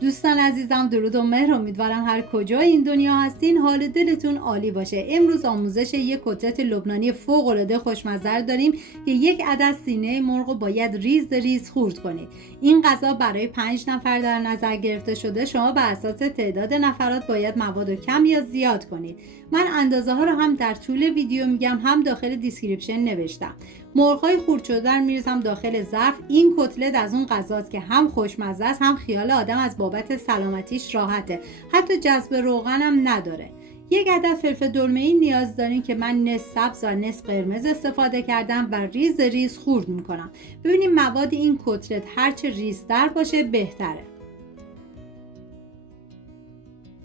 دوستان عزیزم، درود و مهر. امیدوارم هر کجای این دنیا هستین حال دلتون عالی باشه. امروز آموزش یک کتلت لبنانی فوق العاده خوشمزه داریم که یک عدد سینه مرغ رو باید ریز ریز خورد کنید. این غذا برای 5 نفر در نظر گرفته شده. شما بر اساس تعداد نفرات باید مواد رو کم یا زیاد کنید. من اندازه ها رو هم در طول ویدیو میگم، هم داخل دیسکریپشن نوشتم. مرغ‌های خورد شده رو میریزم داخل ظرف. این کتلت از اون غذاست که هم خوشمزه است، هم خیال آدم از بابت سلامتیش راحته، حتی جذب روغن هم نداره. یک عدد فلفل دلمه‌ای نیاز داریم که من نصف سبز و نصف قرمز استفاده کردم و ریز ریز خورد میکنم. ببینیم مواد این کتلت هرچه ریزتر باشه بهتره.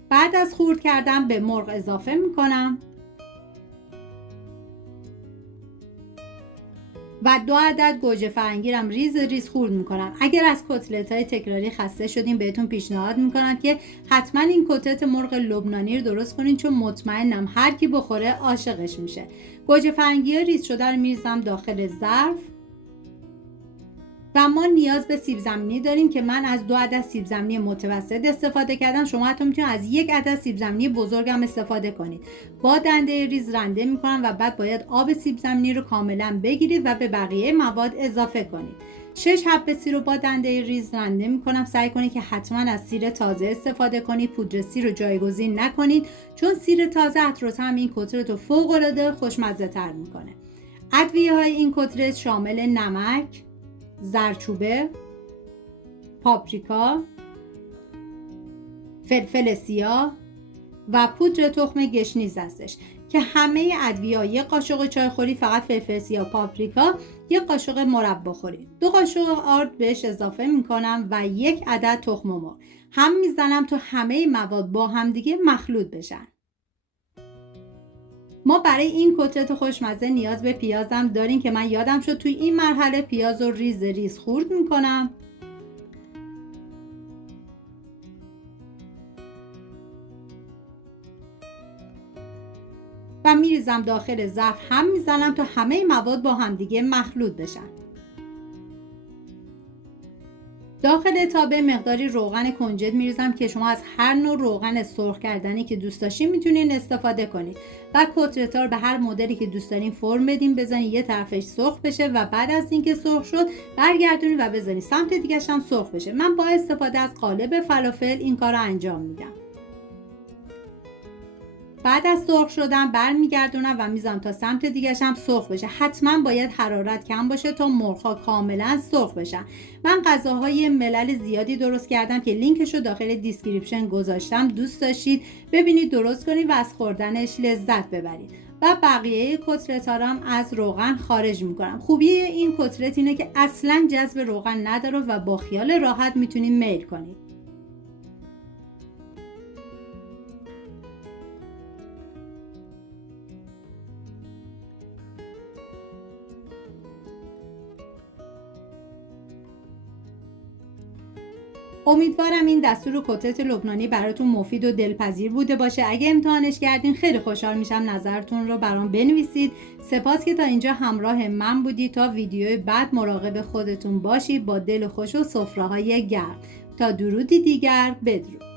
بعد از خورد کردن به مرغ اضافه میکنم و 2 عدد گوجه فرنگی هم ریز ریز خورد میکنم. اگر از کتلت های تکراری خسته شدین بهتون پیشنهاد میکنم که حتما این کتلت مرغ لبنانی رو درست کنین، چون مطمئنم هر کی بخوره عاشقش میشه. گوجه فرنگی ریز شده رو میریزم داخل ظرف و ما نیاز به سیب زمینی داریم که من از 2 عدد سیب زمینی متوسط استفاده کردم. شما حتی میتونید از 1 عدد سیب زمینی بزرگم استفاده کنید. با دنده ریز رنده میکنم و بعد باید آب سیب زمینی رو کاملا بگیرید و به بقیه مواد اضافه کنید. 6 حبه سیر رو با دنده ریز رنده میکنم. سعی کنید که حتما از سیر تازه استفاده کنید. پودر سیر رو جایگزین نکنید، چون سیر تازه عطر و طعم این کتلت رو فوق العاده خوشمزه تر میکنه. ادویه های این کتلت شامل نمک، زردچوبه، پاپریکا، فلفل سیاه و پودر تخم گشنیز هستش که همه ادویه‌ها 1 قاشق چایخوری فقط فلفل سیاه، پاپریکا 1 قاشق مربا خوری، 2 قاشق آرد بهش اضافه میکنم و 1 عدد تخم مرغ هم میزنم تا همه مواد با هم دیگه مخلوط بشن. ما برای این کتلت خوشمزه نیاز به پیازم داریم که من یادم شد توی این مرحله پیاز رو ریز ریز خورد میکنم و میریزم داخل ظرف، هم میزنم تا همه مواد با هم دیگه مخلوط بشن. داخل تابه مقداری روغن کنجد میریزم که شما از هر نوع روغن سرخ کردنی که دوست داشتین میتونین استفاده کنید و کتلت ها رو به هر مدلی که دوست دارین فرم بدین. بزنین یه طرفش سرخ بشه و بعد از اینکه سرخ شد برگردونید و بزنین سمت دیگه هم سرخ بشه. من با استفاده از قالب فلافل این کار رو انجام میدم. بعد از سرخ شدن برمیگردونم و میذارم تا سمت دیگه هم سرخ بشه. حتما باید حرارت کم باشه تا مرغ‌ها کاملا سرخ بشن. من غذاهای ملل زیادی درست کردم که لینکش رو داخل دیسکریپشن گذاشتم. دوست داشتید ببینید درست کنید و از خوردنش لذت ببرید. و بقیه کتلت ها رو هم از روغن خارج میکنم. خوبی این کتلت اینه که اصلا جذب روغن نداره و با خیال راحت میتونید میل کنید. امیدوارم این دستور کتلت لبنانی براتون مفید و دلپذیر بوده باشه. اگه امتحانش کردین خیلی خوشحال میشم نظرتون رو برام بنویسید. سپاس که تا اینجا همراه من بودید. تا ویدیوی بعد مراقب خودتون باشید. با دل خوش و سفره‌های گرم. تا درودی دیگر، بدرود.